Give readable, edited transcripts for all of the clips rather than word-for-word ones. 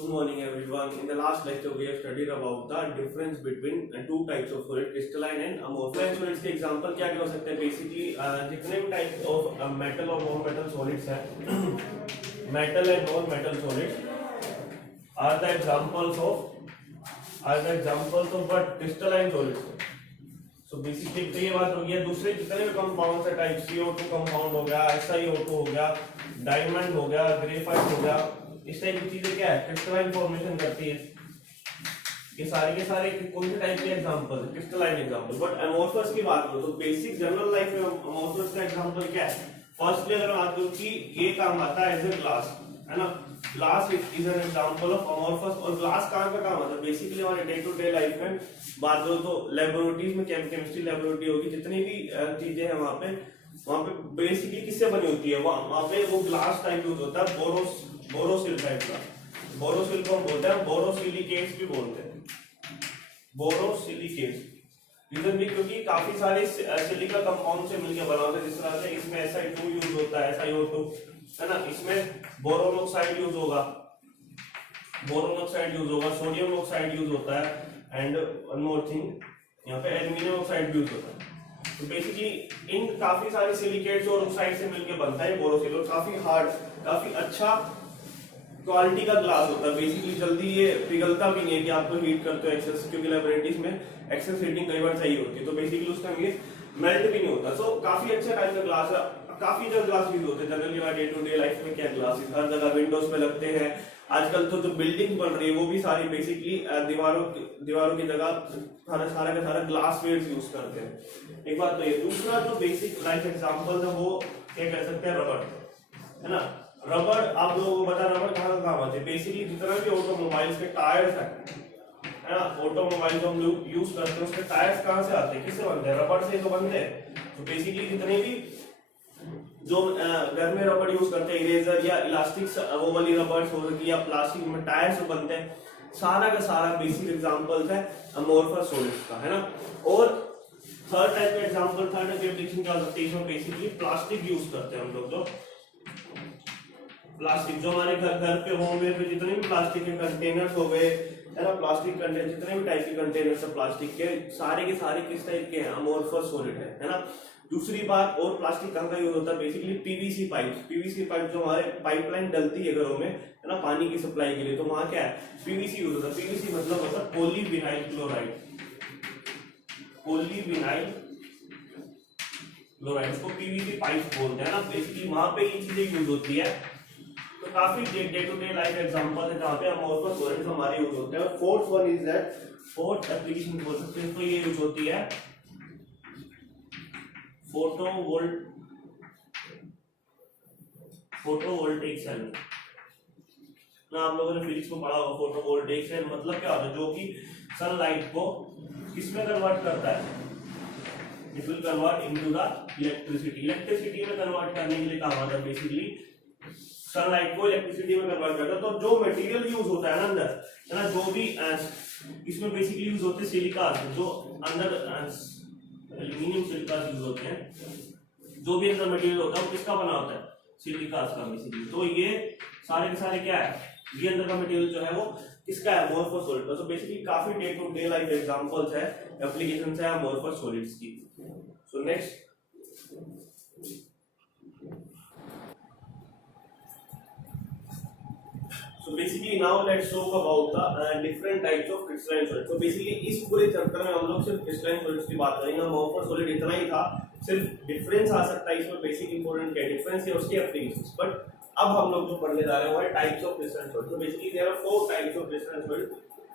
Good morning everyone. In the last lecture we have studied about the difference between two types of solid, crystalline and amorphous. Crystalline solids के example क्या क्या हो सकते हैं? Basically जितने भी types of metal और non-metal solids हैं metal and non-metal solids are the examples of what crystalline solids. So basically तो ये बात हो गई है. दूसरे जितने भी कंपाउंड्स है टाइप CO2 कंपाउंड हो गया, SiO2 हो गया, डायमंड हो गया, ग्रेफाइट हो गया, इस टाइप की चीजें क्या है क्रिस्टलाइन फॉर्मेशन करती है. ये सारे के सारे कौन से टाइप के एग्जांपल है? Crystalline example. बट अमोर्फस की बात करो तो बेसिक जनरल लाइफ में अमोर्फस का एग्जांपल क्या है? फर्स्टली अगर बात करूं कि ये काम आता है एज ए ग्लास, है ना. Glass is an example of amorphous. और ग्लास कहां का काम आता है? बेसिकली हमारे डे टू डे लाइफ में बात करो तो लेबोरेटरीज में केमिस्ट्री लेबोरेटरी होगी, जितनी भी चीजें हैं वहां पे बेसिकली किससे बनी होती है? वहां पे वो ग्लास टाइप यूज होता है, बोरोसिल टाइप का. बोरोसिल को हम बोलते हैं बोरोसिलिकेट्स भी बोलते हैं, बोरोसिलिकेट्स. रीजन भी क्योंकि काफी सारे सिलिका कंपाउंड से मिलकर बना होता है. जिस तरह से इसमें Si2 यूज होता है, SiO2, है ना. इसमें बोरोन ऑक्साइड यूज होगा, सोडियम ऑक्साइड यूज होता है, एंड वन मोर थिंग यहाँ पे एल्यूमिनियम ऑक्साइड यूज होता है. तो बेसिकली इन काफी सारे सिलिकेट्स और ऑक्साइड से मिलकर बनता है बोरोसिल. और काफी हार्ड, काफी अच्छा क्वालिटी का ग्लास होता है. बेसिकली जल्दी ये पिघलता भी नहीं है कि आपको हीट करते हो एक्सेस, क्योंकि लैबोरेटरीज में एक्सेस हीटिंग कई बार चाहिए होती है, तो बेसिकली उस टाइम ये मेल्ट भी नहीं होता. सो काफी अच्छा टाइप का ग्लास है. काफी जगह ग्लास यूज होते हैं generally day to day life में. क्या ग्लासेस हर जगह विंडोज पे लगते हैं. आजकल तो जो बिल्डिंग बन रही है वो भी सारी बेसिकली दीवारों की जगह सारा का सारा ग्लास वेयर यूज करते हैं. एक बात तो ये. दूसरा जो बेसिक लाइफ एग्जांपल है वो क्या कह सकते हैं? रबर, है ना. रबर आप लोगों को पता है रबर कहाँ काम आती है? बेसिकली जितना भी ऑटोमोबाइल्स के टायर्स है ना, ऑटोमोबाइल जो हम लोग यूज करते हैं उसके टायर्स कहाँ से आते हैं? किससे बनते हैं? रबर से तो बनते हैं. तो बेसिकली जितने भी जो घर में रबर यूज करते हैं, इरेजर या इलास्टिक वो वाली रबर हो रही या प्लास्टिक में टायर्स बनते हैं, सारा का सारा बेसिक एग्जांपल्स है अमोर्फस सॉलिड्स का, है ना. और थर्ड टाइप का एग्जांपल, थर्ड एप्लीकेशन क्या हो सकती है? इसमें बेसिकली प्लास्टिक यूज करते हैं हम लोग. जो प्लास्टिक जो हमारे घर पे होमवेयर पे जितने भी प्लास्टिक के कंटेनर्स हो गए, है ना, प्लास्टिक कंटेनर जितने भी टाइप के कंटेनर्स है प्लास्टिक के सारे किस टाइप के हैं? अमोर्फस सॉलिड है ना. दूसरी बात, और प्लास्टिक कहाँ का यूज होता है? बेसिकली पीवीसी पाइप जो हमारे पाइपलाइन डलती है घरों में, है ना, पानी की सप्लाई के लिए, तो वहां क्या है? पीवीसी यूज होता है. पीवीसी मतलब होता है पॉलीविनाइल क्लोराइड, उसको पीवीसी पाइप बोलते हैं ना. बेसिकली वहां पे ये चीजें यूज होती है. तो काफी day to day life example है जहाँ पे अमोर्फस सॉलिड्स हमारे यूज होते हैं. और fourth one is that, fourth application बोल सकते हैं तो ये यूज होती है फोटोवोल्टेइक सेल. ना आप लोगों ने फिजिक्स में पढ़ा होगा फोटोवोल्टेइक सेल मतलब क्या होता है? जो कि सनलाइट को किसमें कन्वर्ट करता है? It will convert into the electricity में कन्वर्ट करने के लिए काम आता है. बेसिकली सनलाइट को इलेक्ट्रिसिटी में कन्वर्ट करता है. तो जो मटेरियल यूज होता है ना अंदर, है ना, जो भी इसमें बेसिकली यूज होते हैं सिलिका, जो अंदर एल्यूमिनियम सिलिका यूज होते हैं. जो भी अंदर मटेरियल होता है वो किसका बना होता है? सिलिका का बेसिकली. तो ये सारे के सारे क्या है? ये अंदर का मटेरियल जो है वो किसका है? अमोर्फस सॉलिड का. तो बेसिकली काफी day to day life examples है, एप्लीकेशंस है अमोर्फस सॉलिड्स की. So next, so basically now let's talk about the different types of crystalline solids. So basically इस पूरे चैप्टर में हम लोग सिर्फ crystalline solids की बात करेंगे. अमोर्फस सॉलिड इतना ही था. सिर्फ डिफरेंस आ सकता है इसमें. बेसिक इंपॉर्टेंट क्या डिफरेंस है उसके एप्लीकेशंस. बट अब हम लोग जो पढ़ने जा रहे हैं वो है types of crystalline solids. So basically there are 4 types of crystalline solids.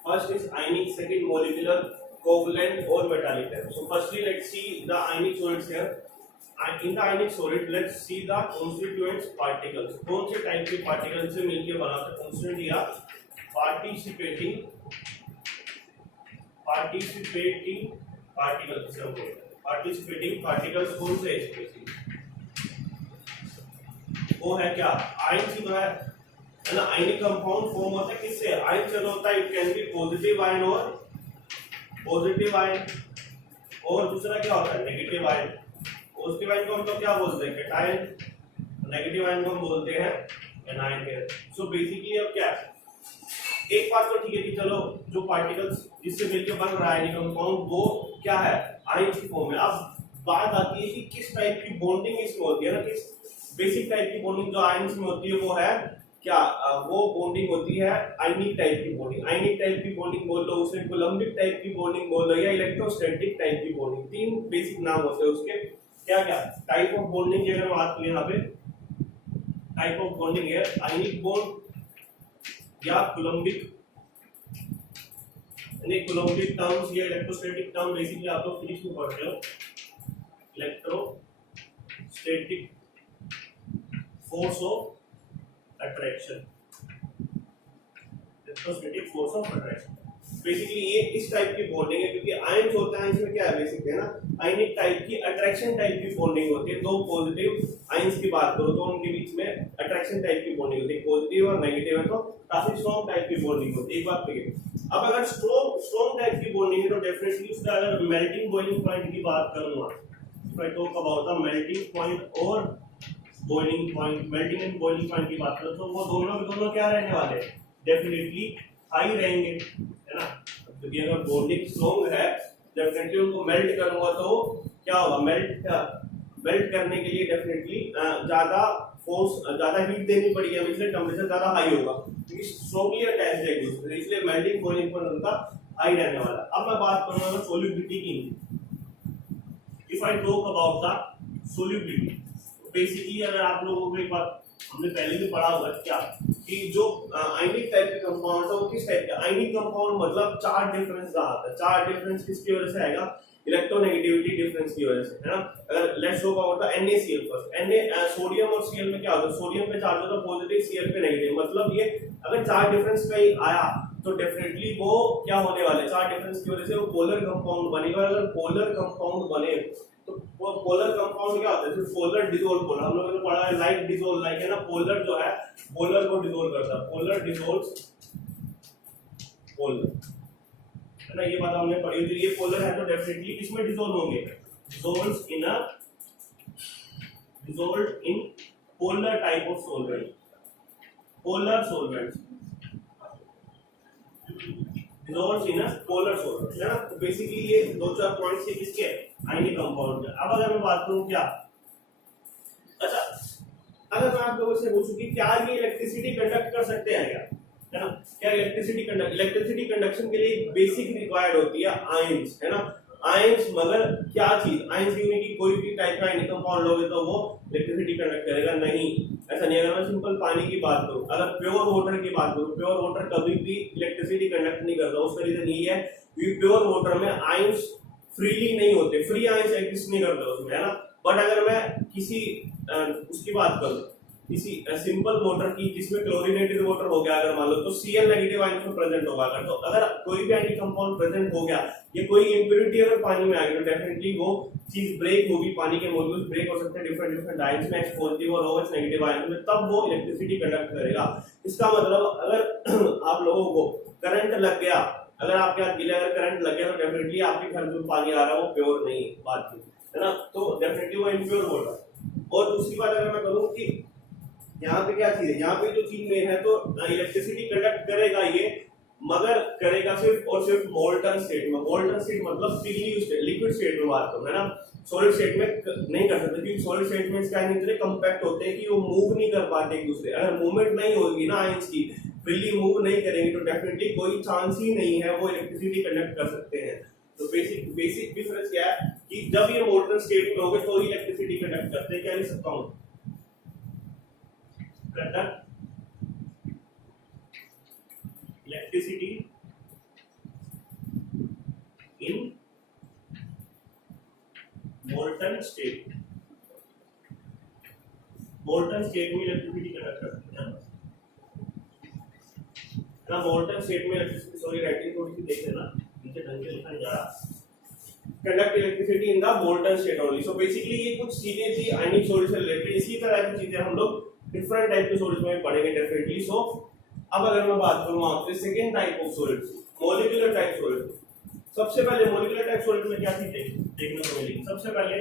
First is ionic, second molecular, covalent और metallic type. So firstly let's see the ionic solids here. In the ionic solid, let's see the constituents particles. कौन से type के particle से मिलकर बना है constituent या participating particles से होते हैं. participating particles कौन से हैं? वो है क्या? आयन से है ना. आयनिक कंपाउंड फॉर्म होता है किससे? आयन से होता है. It can be positive ion और दूसरा क्या होता है? Negative ion. पॉजिटिव आयन को हम तो क्या बोलते हैं? कैटायन. नेगेटिव आयन को हम बोलते हैं एनायन. सो बेसिकली अब क्या एक बात तो ठीक है कि चलो जो पार्टिकल्स जिससे मिलकर बन रहा है कंपाउंड वो क्या है, आयंस की फॉर्म है। अब बात आती है कि किस टाइप की बॉन्डिंग इसमें होती है ना, किस बेसिक टाइप की बॉन्डिंग जो आयंस में होती है वो है क्या, वो बॉन्डिंग होती है आयनिक टाइप की बॉन्डिंग। आयनिक टाइप की बॉन्डिंग बोल लो, उसे कोलम्बिक टाइप की बॉन्डिंग बोल लो, या इलेक्ट्रोस्टैटिक टाइप की बॉन्डिंग। तीन बेसिक नाम होते हैं उसके। क्या क्या टाइप ऑफ बॉन्डिंग की अगर बात करें यहाँ पे, टाइप ऑफ बॉन्डिंग है आयनिक बॉन्ड या कोलम्बिक, यानी कोलम्बिक टर्म्स या इलेक्ट्रोस्टैटिक टर्म बेसिकली आप लोग फिजिक्स में पढ़ते हो। Electrostatic force of attraction, electrostatic force of attraction. Basically ये इस टाइप की बॉन्डिंग है, क्योंकि आयंस होता है इसमें क्या है बेसिक है ना, आयनिक टाइप की अट्रैक्शन टाइप की बॉन्डिंग होती है। दो पॉजिटिव आयंस की बात करो तो उनके बीच में अट्रैक्शन टाइप की बॉन्डिंग होती है, पॉजिटिव और नेगेटिव है तो काफी स्ट्रॉन्ग टाइप की बॉन्डिंग होती है। एक बात कहिए, अब अगर स्ट्रॉन्ग टाइप की बॉन्डिंग है तो डेफिनेटली उसका अगर मेल्टिंग बॉइलिंग पॉइंट की बात करूंगा, if I talk about the melting point और boiling point, melting and boiling point की बात करो तो वो दोनों के दोनों क्या रहने वाले हैं, डेफिनेटली हाई रहेंगे, है ना। क्योंकि अगर बॉन्डिंग स्ट्रॉन्ग है डेफिनेटली उनको मेल्ट करूंगा तो क्या होगा, मेल्ट करने के लिए डेफिनेटली ज्यादा फोर्स, ज्यादा हीट देनी पड़ेगी, इसलिए टेंपरेचर ज्यादा हाई होगा क्योंकि स्ट्रॉन्गली अटैच्ड है एक दूसरे से, इसलिए मेल्टिंग बॉइलिंग पॉइंट उनका हाई रहने वाला। अब मैं बात करूंगा सोल्यूबिलिटी की। If I talk about the solubility, basically अगर आप लोगों को एक बात हमने पहले भी पढ़ा होगा क्या, कि जो आयनिक टाइप के कंपाउंड है वो किस टाइप का, आयनिक कंपाउंड मतलब चार्ज डिफरेंस का आता है। चार्ज डिफरेंस किसकी वजह से आएगा, इलेक्ट्रोनेगेटिविटी डिफरेंस की वजह से, है ना। अगर let's talk about the NaCl first, sodium और Cl में क्या होता है, सोडियम पे चार्ज होता है पॉजिटिव, Cl पे नेगेटिव। मतलब ये अगर चार्ज डिफरेंस कहीं आया तो डेफिनेटली वो क्या होने वाले, चार्ज डिफरेंस की वजह से वो पोलर कंपाउंड बनेगा। अगर पोलर कंपाउंड बने तो वो पोलर कंपाउंड क्या होता है, सिर्फ पोलर डिसॉल्व होना, हम लोगों ने पढ़ा है लाइक डिसॉल्व, लाइक है ना, पोलर जो है पोलर को डिसॉल्व करता है, पोलर डिसॉल्व्स पोलर, है ना। ये बात हमने पढ़ी थी, ये पोलर है तो डेफिनेटली किसमें डिसॉल्व होंगे, dissolves in polar type of solvent, polar solvents, dissolves in polar solvent, है ना। तो बेसिकली ये दो चार पॉइंट्स है किसके, आयनिक कंपाउंड। अब अगर मैं बात करूं क्या, अच्छा अगर मैं आप लोगों से पूछूं कि क्या ये इलेक्ट्रिसिटी कंडक्ट कर सकते हैं क्या, है ना, क्या इलेक्ट्रिसिटी कंडक्शन के लिए बेसिक रिक्वायर्ड होती है आयंस, है ना। आयंस मगर क्या चीज, आयंस यूनिट की कोई भी टाइप का आयनिक कंपाउंड लोगे तो वो इलेक्ट्रिसिटी कंडक्ट करेगा नहीं, ऐसा नहीं। अगर मैं सिंपल पानी की बात करूं, अगर प्योर वाटर की बात करूं, प्योर वाटर कभी भी इलेक्ट्रिसिटी कंडक्ट नहीं करता। उसका रीजन ये है कि प्योर वाटर में आयंस फ्रीली नहीं होते, फ्री आयंस एग्जिस्ट नहीं करते उसमें, है ना। बट अगर मैं किसी उसकी बात करूं, किसी सिंपल वाटर की जिसमें क्लोरीनेटेड वाटर हो गया अगर मान लो, तो Cl नेगेटिव आयन में प्रेजेंट होगा। अगर तो अगर कोई भी आयनिक कंपाउंड प्रेजेंट हो गया, ये कोई इंप्योरिटी अगर पानी में आ गई तो डेफिनेटली वो चीज ब्रेक होगी, पानी के मॉलिक्यूल्स ब्रेक हो सकते हैं डिफरेंट आयंस में, H पॉजिटिव और OH नेगेटिव आयन में, तब वो इलेक्ट्रिसिटी कंडक्ट करेगा। इसका मतलब अगर आप लोगों को करंट लग गया, अगर आपके हाथ गीला, अगर करंट लग गया तो डेफिनेटली आपके घर में पानी आ रहा है वो प्योर नहीं बात है ना, तो डेफिनेटली वो इम्प्योर वाटर। और दूसरी बात अगर मैं कहूँ कि यहाँ पे क्या चीज है, यहाँ पे जो चीज में है तो इलेक्ट्रिसिटी कंडक्ट करेगा ये, मगर करेगा सिर्फ और सिर्फ मोल्टन स्टेट में। मोल्टन स्टेट मतलब पिघली स्टेट, लिक्विड स्टेट में बात करूं, है ना। सॉलिड स्टेट में नहीं कर सकते क्योंकि सॉलिड स्टेट में इसका आयन इतने कंपैक्ट होते हैं कि वो मूव नहीं कर पाते एक दूसरे। अगर मूवमेंट नहीं होगी ना आयंस की, फ्रीली मूव नहीं करेंगे तो डेफिनेटली कोई चांस ही नहीं है वो इलेक्ट्रिसिटी कंडक्ट कर सकते हैं। तो बेसिक डिफरेंस क्या है कि जब ये मोल्टन स्टेट में होंगे तो इलेक्ट्रिसिटी कंडक्ट करते हैं। क्या लिख सकता हूं, conduct electricity in molten state, molten state में इलेक्ट्रिसिटी कंडक्ट करते हैं ना। मोल्टन स्टेट में इलेक्ट्रिसिटी, सॉरी राइटिंग थोड़ी सी देख लेना, नीचे ढंग से लिखा नहीं जा रहा, conduct electricity in the molten state only. So basically ये कुछ चीजें थी आयनिक सॉलिड से रिलेटेड, इसी तरह की चीजें हम लोग डिफरेंट टाइप के सॉलिड्स में पढ़ेंगे डेफिनेटली। सो अब अगर मैं बात करूं आपसे second type of solids, molecular type solid. सबसे पहले मॉलिक्यूलर टाइप सॉलिड में क्या चीज देखने को मिलेगी, सबसे पहले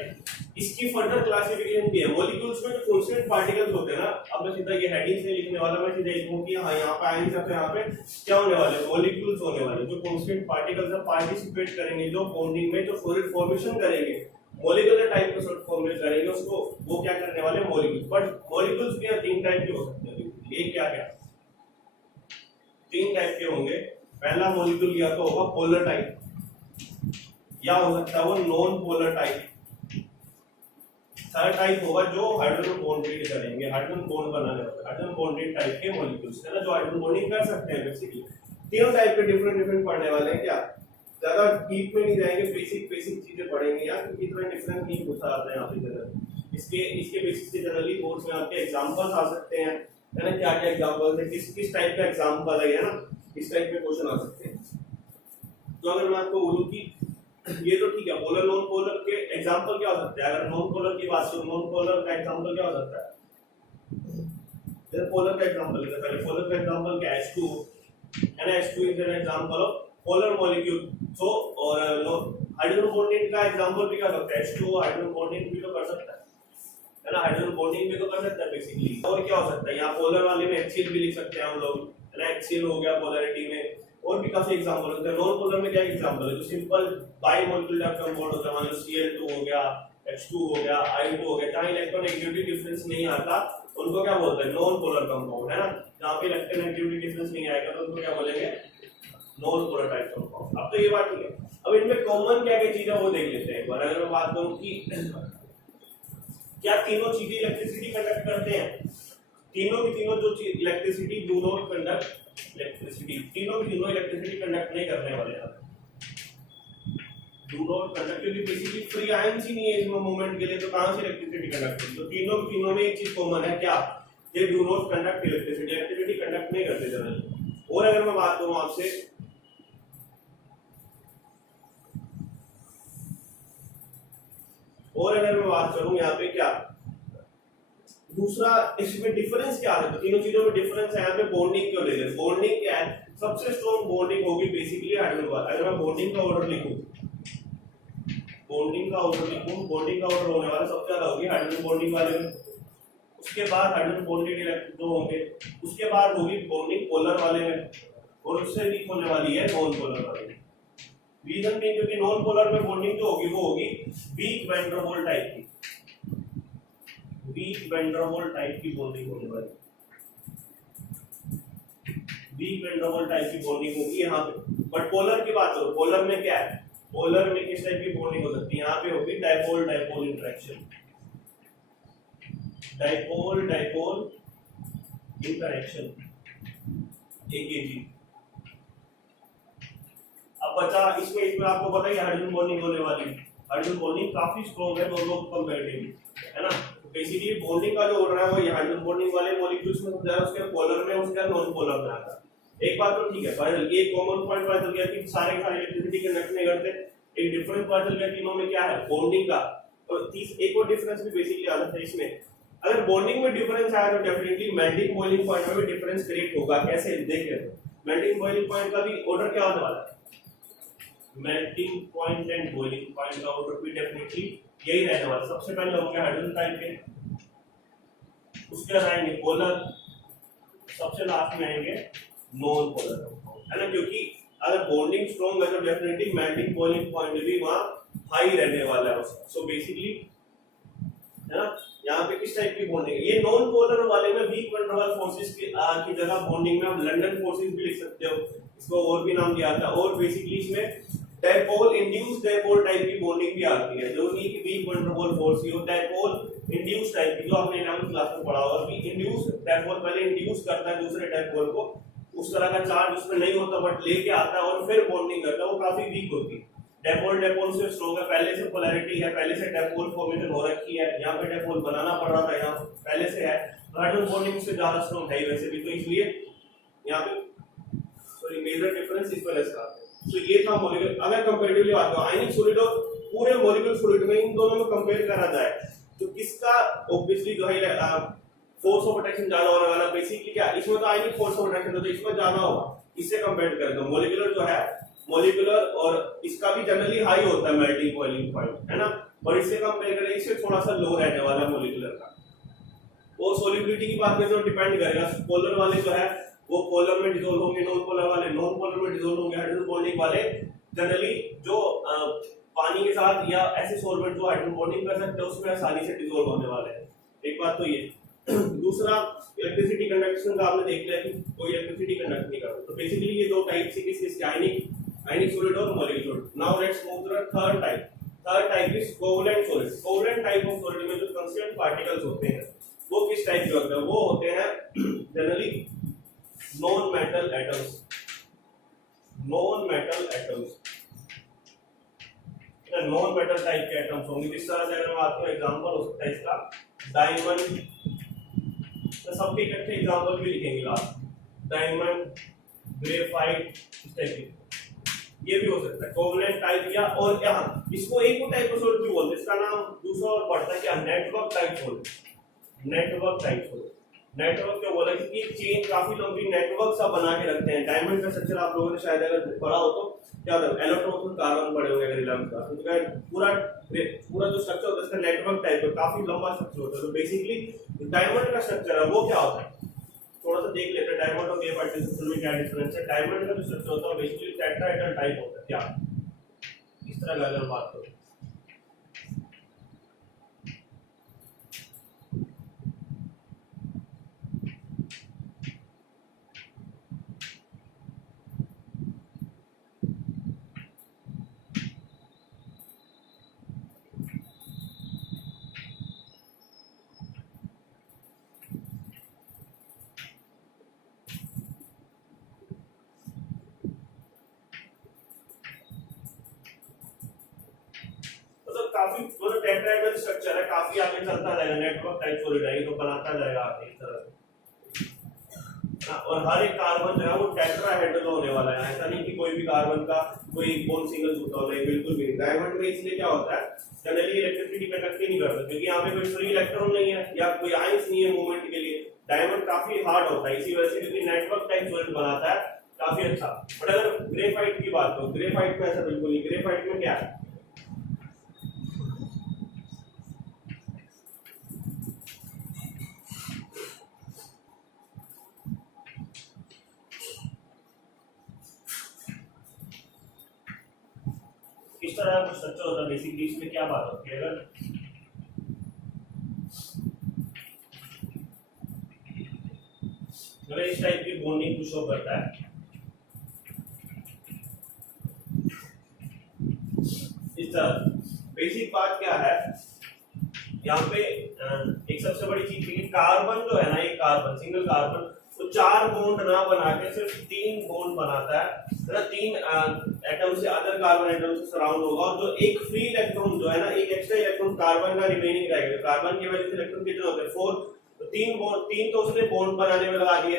इसकी फर्दर क्लासिफिकेशन भी है। मॉलिक्यूल्स में जो कांस्टेंट पार्टिकल्स होते हैं ना, अब मैं सीधा ये हेडिंग से लिखने वाला, मैं सीधा लिखूं कि हाँ यहाँ पे आएंगे, सबसे यहाँ पे क्या होने वाले, मॉलिक्यूल्स होने वाले, जो कांस्टेंट पार्टिकल्स है पार्टिसिपेट करेंगे, जो बॉन्डिंग में जो सॉलिड फॉर्मेशन करेंगे, मॉलिक्यूलर टाइप का सॉलिड फॉर्मेशन करेंगे, उसको वो क्या करने वाले, मॉलिक्यूल्स। बट मॉलिक्यूल्स भी तीन टाइप के हो सकते हैं। ये क्या क्या तीन टाइप के होंगे। पहला मॉलिक्यूल या तो होगा पोलर टाइप, या हो सकता है वो non polar type. Third type होगा जो हाइड्रोजन बॉन्डेड करेंगे, हाइड्रोजन बॉन्ड बनाने वाले, हाइड्रोजन बॉन्डेड टाइप के मॉलिक्यूल्स है ना, जो हाइड्रोजन बॉन्डिंग कर सकते हैं बेसिकली। तीनों टाइप के डिफरेंट पढ़ने वाले हैं। क्या ज्यादा डीप में नहीं जाएंगे, बेसिक चीजें पढ़ेंगे यार, क्योंकि इतना डिफरेंस नहीं पूछा जाता है यहाँ पे जनरल। इसके बेसिस से जनरली कोर्स में आपके एग्जांपल्स आ सकते हैं, है ना, क्या क्या एग्जांपल्स है, किस टाइप का एग्जांपल है ना, इस टाइप के क्वेश्चन आ सकते हैं। तो अगर मैं आपको बोलूं कि ये तो ठीक है, पोलर नॉन पोलर के एग्जांपल क्या हो सकते हैं। अगर नॉन पोलर की बात करूं, नॉन पोलर का एग्जांपल क्या हो सकता है, जैसे पोलर का एग्जांपल है, पहले पोलर का एग्जांपल क्या है, H2 है ना, H2 is an example of polar molecule. So और हाइड्रोजन बॉन्डिंग का एग्जांपल भी क्या कर सकता है, H2 हाइड्रोजन बॉन्डिंग भी तो कर सकता है ना, हाइड्रोजन बॉन्डिंग भी तो कर सकता है बेसिकली। और क्या हो सकता है, यहाँ पोलर वाले में HCl भी लिख सकते हैं हम लोग, है ना, HCl हो गया पोलैरिटी में। और भी काफी एग्जांपल होते हैं। नॉन पोलर में क्या एग्जांपल है, जो सिंपल बाई मॉलिक्यूलर कंपाउंड होता है, मान लो Cl2 हो गया, H2 हो गया, I2 हो गया, जहां इलेक्ट्रोनेगेटिविटी डिफरेंस नहीं आता उनको क्या बोलते हैं, नॉन पोलर कंपाउंड, है ना। जहां पे इलेक्ट्रोनेगेटिविटी डिफरेंस नहीं आएगा तो उनको क्या बोलेंगे, नॉन पोलर टाइप कंपाउंड। अब तो ये बात ठीक है। अब इनमें कॉमन क्या क्या चीजें वो देख लेते हैं एक बार। अगर मैं बात करूं कि क्या तीनों चीजें इलेक्ट्रिसिटी कंडक्ट करते हैं, तीनों की तीनों जो electricity do not conduct electricity, तीनों की तीनों इलेक्ट्रिसिटी कंडक्ट नहीं करने वाले हैं, डू नॉट कंडक्ट, क्योंकि बेसिकली फ्री आयंस ही नहीं है इसमें मूवमेंट के लिए, तो कहां से इलेक्ट्रिसिटी कंडक्ट होगी। तो तीनों की तीनों में एक चीज कॉमन है, क्या, they do not conduct electricity, electricity conduct नहीं करते जनरली। और अगर मैं बात करूं आपसे, और अगर मैं बात करूं यहाँ पे क्या दूसरा इसमें डिफरेंस क्या है, तो तीनों चीजों में डिफरेंस है। यहाँ पे बॉन्डिंग क्यों ले रहे हैं, बॉन्डिंग क्या है, सबसे स्ट्रॉन्ग बॉन्डिंग होगी बेसिकली हाइड्रोजन वाला। अगर मैं बॉन्डिंग का ऑर्डर लिखूं, बॉन्डिंग का ऑर्डर होने वाला सबसे ज्यादा होगी हाइड्रोजन बॉन्डिंग वाले में, उसके बाद हाइड्रोजन बॉन्डेड इलेक्ट्रॉन जो होंगे, उसके बाद होगी बॉन्डिंग पोलर वाले में, और उससे वीक होने वाली है नॉन पोलर वाले में। रीजन भी क्योंकि नॉन पोलर में बॉन्डिंग जो होगी वो होगी weak van der Waals type की, weak van der Waals type की बॉन्डिंग होने वाली, weak van der Waals type की बॉन्डिंग होगी यहाँ पे। बट पोलर की बात करो, पोलर में क्या है, पोलर में किस टाइप की बॉन्डिंग हो सकती है, यहाँ पे होगी dipole dipole interaction, dipole dipole interaction AKG। अब बचा इसमें आपको पता है हाइड्रोजन बॉन्डिंग होने वाली, हाइड्रोजन बॉन्डिंग काफी स्ट्रॉन्ग है दोनों कंपैरेटिवली, है ना। बेसिकली बॉन्डिंग का जो ऑर्डर है वो ये हाइड्रोजन बॉन्डिंग वाले मॉलिक्यूल्स में होता है, उसके पोलर में, उसके नॉन पोलर में आता है। एक बात तो ठीक है, फाइनल ये कॉमन पॉइंट पता चल गया कि सारे का इलेक्ट्रिसिटी कंडक्ट नहीं करते। एक डिफरेंस पता चल गया तीनों में क्या है, बॉन्डिंग का। और एक और डिफरेंस भी बेसिकली आ जाता है इसमें, अगर बॉन्डिंग में डिफरेंस आया तो डेफिनेटली मेल्टिंग बॉइलिंग पॉइंट में भी डिफरेंस क्रिएट होगा। कैसे, देख लेते हैं। मेल्टिंग बॉइलिंग पॉइंट का भी ऑर्डर क्या होने वाला है, melting point and boiling point का ऑर्डर भी डेफिनेटली यही रहने वाला। सबसे पहले होंगे हाइड्रोजन टाइप के, उसके बाद आएंगे पोलर, सबसे लास्ट में आएंगे नॉन पोलर, है ना। क्योंकि अगर बॉन्डिंग स्ट्रॉन्ग है तो डेफिनेटली मेल्टिंग बॉइलिंग पॉइंट भी वहां हाई रहने वाला है उसका। सो बेसिकली, है ना, यहाँ पे किस टाइप की बॉन्डिंग है, ये नॉन पोलर वाले में weak van der Waals forces की जगह बॉन्डिंग में आप लंदन फोर्सेस भी लिख सकते हो, इसको और भी नाम दिया था। और बेसिकली इसमें डाइपोल इंड्यूस डाइपोल टाइप की बॉन्डिंग भी आती है, जो नहीं कि weak van der Waals force की, और डाइपोल इंड्यूस टाइप की, जो आपने 11th क्लास में पढ़ा होगा कि इंड्यूस डाइपोल पहले इंड्यूस करता है दूसरे डाइपोल को, उस तरह का चार्ज उसमें नहीं होता बट लेके आता है और फिर बॉन्डिंग करता है, वो काफी वीक होती है। डाइपोल डाइपोल से स्ट्रॉन्ग है, पहले से पोलैरिटी है, पहले से डाइपोल फॉर्मेशन हो रखी है, यहाँ पे डाइपोल बनाना पड़ रहा था, यहाँ पहले से है, हाइड्रोजन बॉन्डिंग से ज्यादा स्ट्रॉन्ग है वैसे भी, तो इसलिए यहाँ पे सॉरी मेजर डिफरेंस इस वजह से आता है। तो ये था मॉलिक्यूल। अगर कंपैरेटिवली बात करो आयनिक सॉलिड और पूरे मॉलिक्यूल सॉलिड में, इन दोनों में कंपेयर करा जाए तो किसका ऑब्वियसली जो है फोर्स ऑफ अट्रैक्शन ज्यादा होने वाला। बेसिकली क्या, इसमें तो आयनिक फोर्स ऑफ अट्रैक्शन तो इसमें ज्यादा होगा, इससे कंपेयर करें तो मॉलिक्यूलर जो है, मॉलिक्यूलर और इसका भी जनरली हाई होता है मेल्टिंग बॉइलिंग पॉइंट, है ना। और इससे कंपेयर करें इससे थोड़ा सा लो रहने वाला मोलिकुलर का। वो सोल्युबिलिटी की बात करें तो डिपेंड करेगा, पोलर वाले जो है वो पोलर में डिसॉल्व होंगे, नॉन पोलर वाले नॉन पोलर में डिसॉल्व होंगे, हाइड्रोजन बॉन्डिंग वाले जनरली जो पानी के साथ या ऐसे सॉल्वेंट जो हाइड्रोजन बॉन्डिंग कर सकते हैं उसमें आसानी से डिसॉल्व होने वाले हैं। एक बात तो ये। दूसरा, इलेक्ट्रिसिटी कंडक्शन का आपने देख लिया कि कोई इलेक्ट्रिसिटी कंडक्ट नहीं करता, तो बेसिकली ये दो टाइप से किसके आयनिक सॉलिड और molecular solid. Now let's move to the third type. Third type is covalent solid. Covalent type of solid में जो कंस्टिट्यूएंट पार्टिकल्स होते हैं वो किस टाइप के होते हैं? वो होते हैं generally non metal atoms. Non metal atoms, non metal type के एटम्स होंगे। इस तरह से अगर मैं आपको एग्जांपल हो सकता है इसका, डायमंड, तो सबके इकट्ठे एग्जांपल भी लिखेंगे लास्ट, डायमंड, ग्रेफाइट, इस टाइप के ये भी हो सकता है कोवलेंट टाइप। या और यहाँ इसको एक और टाइप का सॉलिड भी बोलते हैं, इसका नाम दूसरा और पड़ता है क्या? Network type solid. Network type solid. Network क्या बोला कि चेन काफी लंबी नेटवर्क सा बना के रखते हैं। डायमंड का स्ट्रक्चर आप लोगों ने शायद अगर पढ़ा हो तो क्या होता है, इलेक्ट्रॉन कार्बन पड़े होंगे अगर 11th क्लास में, तो पूरा जो स्ट्रक्चर होता है इसका नेटवर्क टाइप का काफी लंबा स्ट्रक्चर होता है। तो बेसिकली डायमंड का स्ट्रक्चर है वो क्या होता है, थोड़ा सा देख लेते हैं डायमंड और ग्रेफाइट के स्ट्रक्चर में क्या डिफरेंस है। डायमंड का जो स्ट्रक्चर होता है बेसिकली टेट्राहेड्रल टाइप होता है। क्या इस तरह का अगर बात करें, काफी मतलब टेट्राहेड्रल स्ट्रक्चर है, काफी आगे चलता जाएगा, नेटवर्क टाइप सॉलिड है, तो बनाता जाएगा आगे इस तरह से। और हर एक कार्बन जो है वो टेट्राहेड्रल होने वाला है, ऐसा नहीं कि कोई भी कार्बन का कोई बॉन्ड सिंगल जुड़ा होता है, बिल्कुल भी। डायमंड में इसलिए क्या होता है, जनरली इलेक्ट्रिसिटी कंडक्ट ही नहीं करता क्योंकि यहाँ पे कोई फ्री इलेक्ट्रॉन नहीं है या कोई आयंस नहीं है मूवमेंट के लिए। डायमंड काफी हार्ड होता है इसी वजह से, क्योंकि नेटवर्क टाइप सॉलिड बनाता है काफी अच्छा। बट अगर ग्रेफाइट की बात करो, ग्रेफाइट में ऐसा बिल्कुल नहीं। ग्रेफाइट में क्या है, इस तरह का स्ट्रक्चर होता है बेसिकली। इसमें क्या बात होती है, अगर इस टाइप की बॉन्डिंग को शो करता है, इस तरह। बेसिक बात क्या है यहाँ पे, एक सबसे बड़ी चीज है कि कार्बन जो है ना, ये कार्बन सिंगल कार्बन तो 4 बॉन्ड ना बना के सिर्फ 3 बॉन्ड बनाता है ना, 3 एटम से अदर कार्बन एटम से सराउंड होगा। और जो एक फ्री इलेक्ट्रॉन जो है ना, एक एक्स्ट्रा इलेक्ट्रॉन कार्बन का रिमेनिंग रहेगा। कार्बन की वजह से इलेक्ट्रॉन कितने होते हैं, 4, तो 3 तो उसने बॉन्ड बनाने में लगा दिए,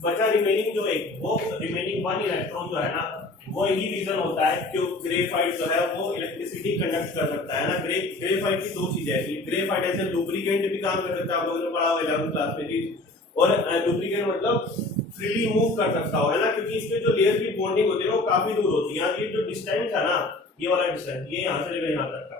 बचा रिमेनिंग जो एक, वो रिमेनिंग 1 इलेक्ट्रॉन जो है ना, वो ही रीजन होता है कि ग्रेफाइट जो है वो इलेक्ट्रिसिटी कंडक्ट कर सकता है ना। ग्रेफाइट की दो चीजें हैं, ग्रेफाइट ऐसे लुब्रिकेंट भी काम कर सकता है, आप लोगों ने पढ़ा हुआ 11th क्लास में चीज, और लुब्रिकेंट मतलब फ्रीली मूव कर सकता हो, है ना, क्योंकि इसके जो लेयर की बॉन्डिंग होती है वो काफी दूर होती है। यहाँ की जो डिस्टेंस है ना, ये वाला डिस्टेंस, ये यहाँ से लेकर यहाँ तक का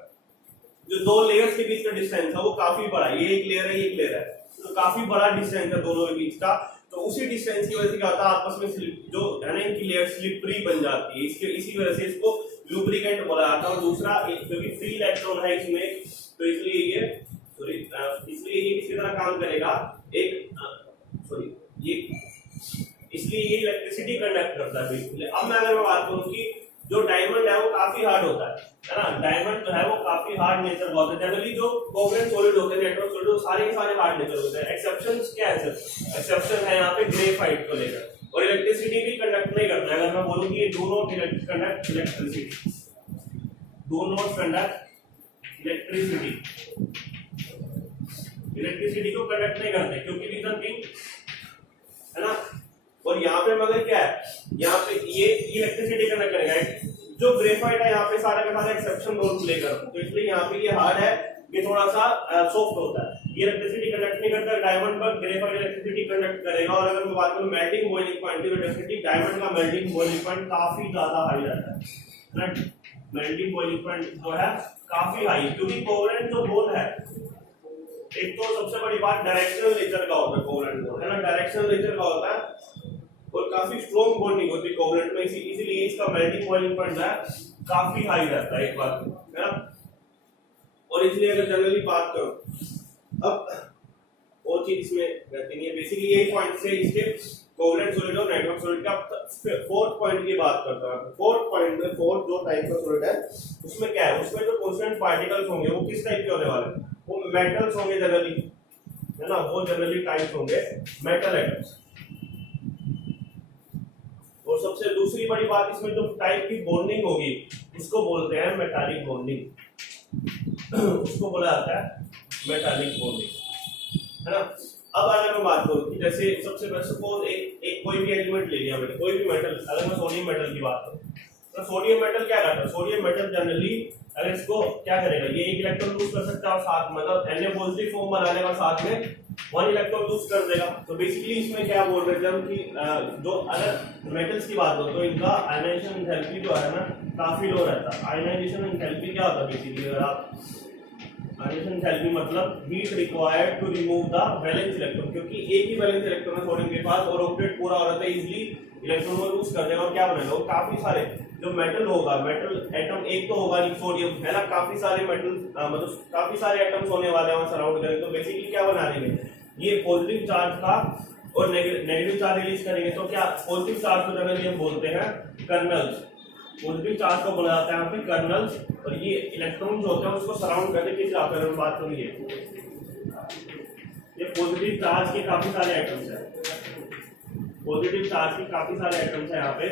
जो 2 लेयर्स के बीच का डिस्टेंस है वो काफी बड़ा है। ये एक लेयर है, ये एक लेयर है, तो काफी बड़ा डिस्टेंस है दोनों के बीच का। तो उसी डिस्टेंस की वजह से क्या होता है, आपस में जो है ना इनकी लेयर स्लिपरी बन जाती है, इसी वजह से इसको लुब्रिकेंट बोला जाता है। और दूसरा क्योंकि फ्री इलेक्ट्रॉन है इसमें, तो इसलिए ये किसी तरह काम करेगा, इसलिए ये इलेक्ट्रिसिटी कंडक्ट करता है बेसिकली। अब मैं अगर बात करूं कि जो डायमंड है वो काफी हार्ड होता है ना, डायमंड जो है वो काफी हार्ड नेचर का होता है। जनरली जो कोवलेंट सॉलिड होते हैं, नेटवर्क सॉलिड, वो सारे के सारे हार्ड नेचर होते हैं। एक्सेप्शंस क्या है, सर एक्सेप्शन है यहाँ पे ग्रेफाइट को लेकर, और इलेक्ट्रिसिटी भी कंडक्ट नहीं करता है। अगर मैं बोलूं कि ये do not conduct electricity, do not conduct electricity को कंडक्ट नहीं करते, क्योंकि रीजन बीइंग, है ना। और यहाँ पे मगर क्या है, यहाँ पे ये इलेक्ट्रिसिटी कंडक्ट करेगा, जो ग्रेफाइट है यहाँ पे सारा का सारा एक्सेप्शन रोल प्ले कर, तो इसलिए यहाँ पे ये हार्ड है, ये थोड़ा सा सॉफ्ट होता है, ये इलेक्ट्रिसिटी कंडक्ट नहीं करता। डायमंड पर ग्रेफाइट इलेक्ट्रिसिटी कंडक्ट करेगा। और अगर मैं बात करूं मेल्टिंग बॉइलिंग पॉइंट की, तो डेफिनेटली डायमंड का मेल्टिंग बॉइलिंग पॉइंट काफी ज्यादा हाई रहता है, मेल्टिंग बॉइलिंग पॉइंट जो है काफी हाई, क्योंकि कोवलेंट जो बोन है, एक तो सबसे बड़ी बात डायरेक्शनल नेचर का होता है कोवलेंट बोन, है ना, डायरेक्शनल नेचर का होता है और काफी स्ट्रॉन्ग बॉन्डिंग होती है कोवलेंट में, इसीलिए इसका मेल्टिंग बॉइलिंग पॉइंट है काफी हाई रहता है एक बार, है ना। और इसलिए अगर जनरली बात करो, अब वो चीज इसमें रहती नहीं है, बेसिकली यही पॉइंट से इसके कोवलेंट सॉलिड और नेटवर्क सॉलिड का फोर्थ पॉइंट की बात करता हूं। फोर्थ पॉइंट में फोर्थ जो टाइप का सॉलिड है उसमें क्या है, उसमें जो कांस्टेंट पार्टिकल्स होंगे वो किस टाइप के होने वाले हैं, वो मेटल्स होंगे जनरली, है ना, वो जनरली टाइप होंगे मेटल एटम्स। और सबसे दूसरी बड़ी बात, इसमें जो टाइप की बॉन्डिंग होगी उसको बोलते हैं मेटालिक बॉन्डिंग उसको बोला जाता है मेटालिक बॉन्डिंग, है ना। अब अगर मैं बात करूं कि जैसे सबसे पहले सपोज एक कोई भी एलिमेंट ले लिया मैंने, कोई भी मेटल, अगर मैं सोडियम मेटल की बात करूं तो सोडियम मेटल क्या करता है, सोडियम मेटल जनरली अगर इसको क्या करेगा, ये एक इलेक्ट्रॉन लूज कर सकता है और साथ मतलब Na पॉजिटिव फॉर्म बनाने का साथ में 1 इलेक्ट्रॉन लूज कर देगा। तो बेसिकली इसमें क्या बोल रहे थे हम कि जो अगर मेटल्स की बात हो तो इनका आयनाइजेशन एंथैल्पी जो है ना काफी लो रहता है। आयनाइजेशन एंथैल्पी क्या होता है बेसिकली, अगर आप आयनाइजेशन एंथैल्पी मतलब heat required to remove the valence electron, क्योंकि एक ही वैलेंस इलेक्ट्रॉन है सोडियम के पास और ऑक्टेट पूरा हो रहा है, इजीली इलेक्ट्रॉन को लूज कर देगा और क्या बनेगा, वो काफी सारे जो मेटल होगा, मेटल एटम एक तो होगा नहीं सोडियम, है ना, काफी सारे मेटल मतलब काफी सारे एटम्स होने वाले हैं सराउंड करेंगे, तो बेसिकली क्या बना देंगे, ये पॉजिटिव चार्ज का और नेगेटिव चार्ज रिलीज करेंगे। तो क्या पॉजिटिव चार्ज को जनरली हम बोलते हैं कर्नल्स, पॉजिटिव चार्ज को बोला जाता है यहाँ पे कर्नल्स, और ये इलेक्ट्रॉन जो होते हैं उसको सराउंड करके किस बारे में बात करेंगे, ये पॉजिटिव चार्ज के काफी सारे एटम्स हैं, पॉजिटिव चार्ज के काफी सारे एटम्स हैं यहाँ पे,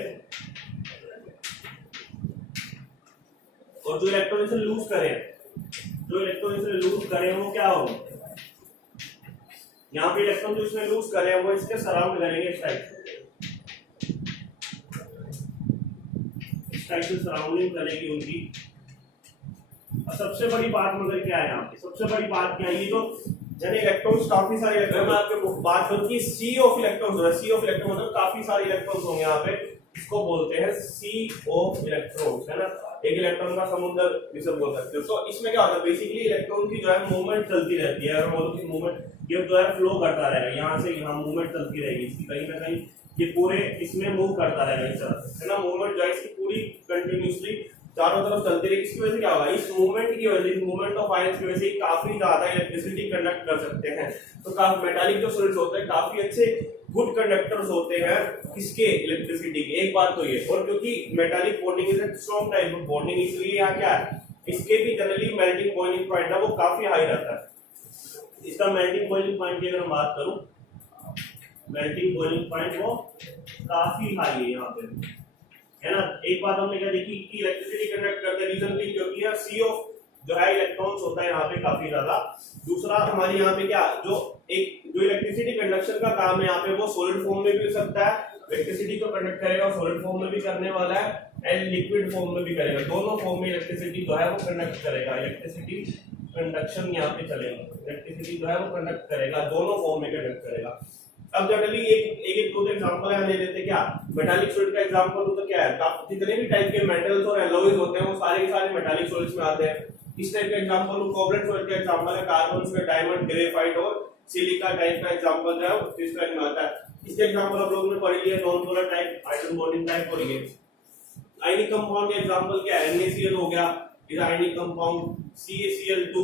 और जो इलेक्ट्रॉन इसे लूज करें वो क्या होगा, यहाँ पे इलेक्ट्रॉन जो इसमें लूज करें वो इसके सराउंड करेंगे इस टाइप से सराउंडिंग करेगी उनकी। और सबसे बड़ी बात मगर क्या है यहाँ पे, सबसे बड़ी बात क्या है, ये तो जन इलेक्ट्रॉन्स काफी सारे इलेक्ट्रॉन, मैं आपको बात करूं कि सी ऑफ इलेक्ट्रॉन्स हो रहा है, सी ऑफ इलेक्ट्रॉन मतलब काफी सारे इलेक्ट्रॉन्स होंगे यहाँ पे, इसको बोलते हैं सी ऑफ इलेक्ट्रॉन्स, है ना, एक इलेक्ट्रॉन का समुद्र जिसे बोल सकते हो। तो इसमें क्या होता है बेसिकली इलेक्ट्रॉन की जो है मूवमेंट चलती रहती है, और की मूवमेंट ये जो है फ्लो करता रहेगा, यहाँ से यहाँ मूवमेंट चलती रहेगी इसकी, कहीं ना कहीं ये पूरे इसमें मूव करता रहेगा इस तरह, है ना, मूवमेंट जो है इसकी पूरी कंटिन्यूसली चारों तरफ चलती रहेगी। इसकी वजह से क्या होगा, इस मूवमेंट की वजह से, इस मूवमेंट ऑफ आयंस की वजह से काफी ज्यादा इलेक्ट्रिसिटी कंडक्ट कर सकते हैं। तो काफी मेटालिक जो सॉलिड्स होते हैं काफी अच्छे गुड कंडक्टर्स होते हैं किसके, इलेक्ट्रिसिटी के, एक बात तो ये। और क्योंकि metallic bonding is a strong type of bonding, इसलिए यहाँ क्या है, इसके भी जनरली मेल्टिंग बॉइलिंग पॉइंट है वो काफी हाई रहता है। इसका मेल्टिंग बॉइलिंग पॉइंट की अगर हम बात करूं, मेल्टिंग बॉइलिंग पॉइंट वो काफी हाई है यहाँ पे, है ना। एक बात हमने क्या देखी कि इलेक्ट्रिसिटी कंडक्ट करते रीजन भी क्योंकि यार सी ऑफ जो है इलेक्ट्रॉन्स होता है यहाँ पे काफी ज्यादा। दूसरा हमारी यहाँ पे क्या जो इलेक्ट्रिसिटी कंडक्शन का काम है यहाँ पे वो सॉलिड फॉर्म में भी हो सकता है, इलेक्ट्रिसिटी को कंडक्ट करेगा सॉलिड फॉर्म में भी करने वाला है एंड लिक्विड फॉर्म में भी करेगा, दोनों फॉर्म में इलेक्ट्रिसिटी जो है वो कंडक्ट करेगा, इलेक्ट्रिसिटी कंडक्शन यहाँ पे चलेगा, इलेक्ट्रिसिटी जो है वो कंडक्ट करेगा, दोनों फॉर्म में कंडक्ट करेगा। अब जनरली एक दो एग्जांपल हम ले लेते हैं, क्या मेटालिक सॉलिड का एग्जांपल तो क्या है, जितने भी टाइप के मेटल्स और एलॉयज होते हैं वो सारे के सारे मेटालिक सॉलिड्स में आते हैं। इस टाइप का एग्जांपल कोवलेंट सॉलिड का एग्जांपल है, कार्बन में डायमंड, ग्रेफाइट और सिलिका टाइप का एग्जांपल जो है इस टाइप में आता है। इसके एग्जांपल आप लोगों ने पढ़ लिया, non polar type, hydrogen bonding type और ये आयनिक कंपाउंड के एग्जांपल क्या है, NaCl हो गया, is ionic compound, CaCl2,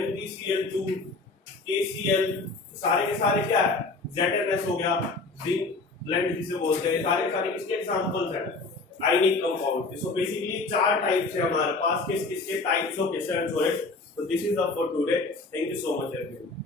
MgCl2, KCl, सारे के सारे क्या है, ZnS हो गया, जिंक ब्लेंड जिसे बोलते हैं, सारे सारे किसके एग्जांपल्स हैं, आयनिक कंपाउंड। सो बेसिकली चार टाइप्स है हमारे पास किसके types of different solids. So this is all for today. Thank you so much everyone.